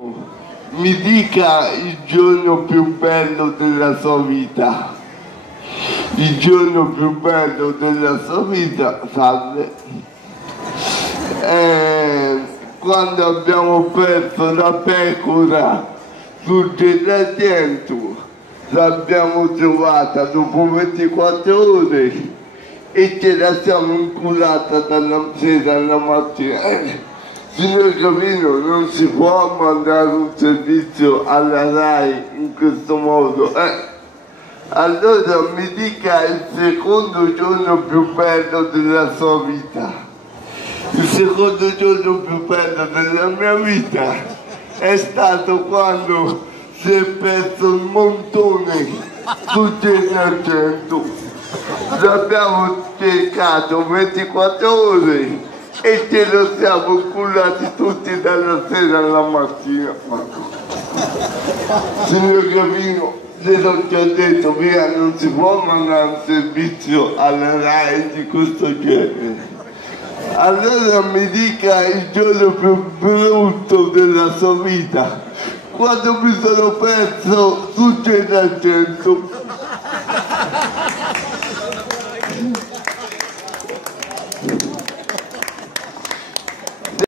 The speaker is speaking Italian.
Mi dica il giorno più bello della sua vita. Il giorno più bello della sua vita, salve, quando abbiamo perso la pecora sul Gennargentu. L'abbiamo trovata dopo 24 ore e ce la siamo inculata dalla sera alla mattina. Signor Capino, non si può mandare un servizio alla RAI in questo modo. Allora mi dica il secondo giorno più bello della sua vita. Il secondo giorno più bello della mia vita è stato quando si è perso il montone su Gennargentu. L'abbiamo cercato 24 ore e ce lo siamo cullati tutti dalla sera alla mattina. Signor Capino, le ho già detto, via, non si può mandare un servizio alla RAI di questo genere. Allora mi dica il giorno più brutto della sua vita, quando mi sono perso su Gennargentu.